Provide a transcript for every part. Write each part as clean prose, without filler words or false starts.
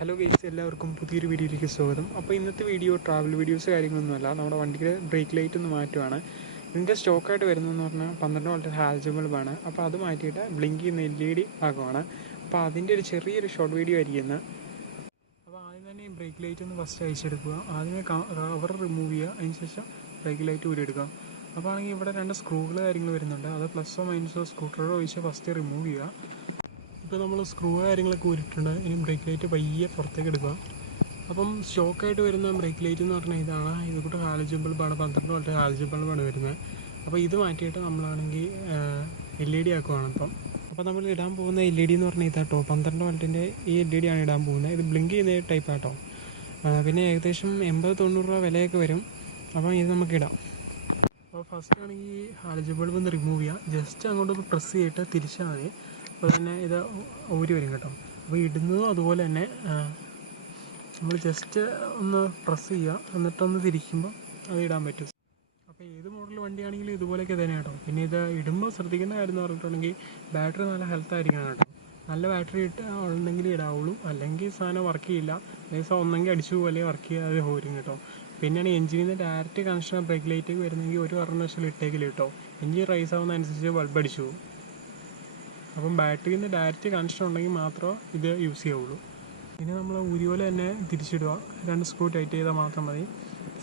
Hello guys, എല്ലാവർക്കും പുതിയൊരു വീഡിയോയിലേക്ക് സ്വാഗതം. അപ്പോൾ ഇന്നത്തെ വീഡിയോ ട്രാവൽ വീഡിയോസ് കാര്യങ്ങളൊന്നുമല്ല. നമ്മുടെ വണ്ടിയുടെ ബ്രേക്ക് ലൈറ്റ് ഒന്ന് മാറ്റുവാണ്. ഇതിൻ്റെ സ്റ്റോക്കായിട്ട് വരുന്നതെന്ന് പറഞ്ഞാൽ 12 വോൾട്ട് ഹാലോജൻ ബൾബാണ്. അപ്പോൾ അത് മാറ്റിയിട്ട് ബ്ലിങ്ക് ചെയ്യുന്ന LED ആക്കുവാണ്. അപ്പോൾ അതിൻ്റെ ഒരു ചെറിയൊരു ഷോർട്ട് വീഡിയോ ആയിരിക്കുന്നത്. അപ്പോൾ ആദ്യം തന്നെ ബ്രേക്ക് ലൈറ്റ് ഒന്ന് ഫസ്റ്റ് അയച്ചെടുക്കുക. ആദ്യമേ കവർ റിമൂവ് ചെയ്യുക, അതിന് ശേഷം ബ്രേക്ക് ലൈറ്റ് ഊരിയെടുക്കുക. അപ്പോൾ ആണെങ്കിൽ ഇവിടെ 2 സ്ക്രൂകൾ കാര്യങ്ങൾ വരുന്നുണ്ട്. അത് പ്ലസോ മൈനസോ സ്ക്രൂ ഒഴിച്ച് ഫസ്റ്റ് റിമൂവ് ചെയ്യുക. ഇപ്പോൾ നമ്മൾ സ്ക്രൂ കാര്യങ്ങളൊക്കെ ഊരിയിട്ടുണ്ട്. ഇനി ബ്രേക്ക് ലൈറ്റ് പയ്യെ പുറത്തേക്ക് എടുക്കുക. അപ്പം സ്റ്റോക്കായിട്ട് വരുന്ന ബ്രേക്ക് ലൈറ്റ് എന്ന് പറഞ്ഞാൽ ഇതാണ്. ഇത് കൂട്ട് ഹാലോജൻ ബൾബാണ്, 12 വോൾട്ട് ഹാലോജൻ ബൾബാണ് വരുന്നത്. അപ്പോൾ ഇത് മാറ്റിയിട്ട് നമ്മളാണെങ്കിൽ LED ആക്കുവാണ് അപ്പോൾ നമ്മൾ ഇടാൻ പോകുന്ന LED എന്ന് പറഞ്ഞാൽ ഇതാട്ടോ, 12 വോൾട്ടിൻ്റെ ഈ LED ആണ് ഇടാൻ പോകുന്നത്. ഇത് ബ്ലിങ്ക് ചെയ്യുന്ന ടൈപ്പ് ആട്ടോ. പിന്നെ ഏകദേശം 80-90 രൂപ വിലയൊക്കെ വരും. അപ്പം ഇത് നമുക്കിടാം. അപ്പോൾ ഫസ്റ്റ് ആണെങ്കിൽ ഹാലോജൻ ബൾബ് ഒന്ന് റിമൂവ് ചെയ്യുക. ജസ്റ്റ് അങ്ങോട്ട് പ്രസ് ചെയ്തിട്ട് തിരിച്ചാൽ മതി. അപ്പോൾ തന്നെ ഇത് ഊരി വരും കേട്ടോ. അപ്പോൾ ഇടുന്നതും അതുപോലെ തന്നെ നമ്മൾ ജസ്റ്റ് ഒന്ന് പ്രസ് ചെയ്യുക, എന്നിട്ടൊന്ന് തിരിക്കുമ്പോൾ അത് ഇടാൻ പറ്റും. അപ്പോൾ ഏത് മോഡൽ വണ്ടിയാണെങ്കിലും ഇതുപോലെയൊക്കെ തന്നെ കേട്ടോ. പിന്നെ ഇത് ഇടുമ്പോൾ ശ്രദ്ധിക്കേണ്ട കാര്യം എന്ന് പറഞ്ഞിട്ടുണ്ടെങ്കിൽ ബാറ്ററി നല്ല ഹെൽത്ത് ആയിരിക്കണം കേട്ടോ. നല്ല ബാറ്ററി ഉണ്ടെങ്കിൽ ഇടാവുള്ളൂ, അല്ലെങ്കിൽ സാധനം വർക്ക് ചെയ്യില്ല. അതേസമയം ഒന്നെങ്കിൽ അടിച്ചു പോകും, അല്ലെങ്കിൽ വർക്ക് ചെയ്യാതെ പോരും കേട്ടോ. പിന്നെയാണ് എഞ്ചിനിൽ നിന്ന് ഡയറക്റ്റ് കണക്ഷൻ ബ്രേക്ക് ലൈറ്റേക്ക് വരുന്നെങ്കിൽ ഒരു കാരണവശാലും ഇട്ടേക്കില്ല കേട്ടോ. എഞ്ചിൻ റൈസ് ആവുന്നതനുസരിച്ച് ബൾബ് അടിച്ചു പോകും. അപ്പം ബാറ്ററിയിൽ നിന്ന് ഡയറക്റ്റ് കണക്ഷൻ ഉണ്ടെങ്കിൽ മാത്രമേ ഇത് യൂസ് ചെയ്യുള്ളൂ. പിന്നെ നമ്മൾ ഊരി പോലെ തന്നെ തിരിച്ചിടുക. 2 സ്ക്രൂ ടൈറ്റ് ചെയ്താൽ മാത്രം മതി.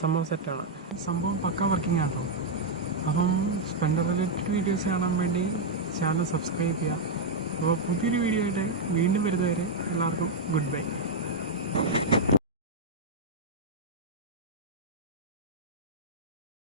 സംഭവം സെറ്റാണ്. സംഭവം പക്ക വർക്കിംഗ് ആണോ. അപ്പം സ്പ്ലെൻഡർ റിലേറ്റഡ് വീഡിയോസ് കാണാൻ വേണ്ടി ചാനൽ സബ്സ്ക്രൈബ് ചെയ്യുക. അപ്പോൾ പുതിയൊരു വീഡിയോ ആയിട്ട് വീണ്ടും വരുന്നവരെ എല്ലാവർക്കും ഗുഡ് ബൈ.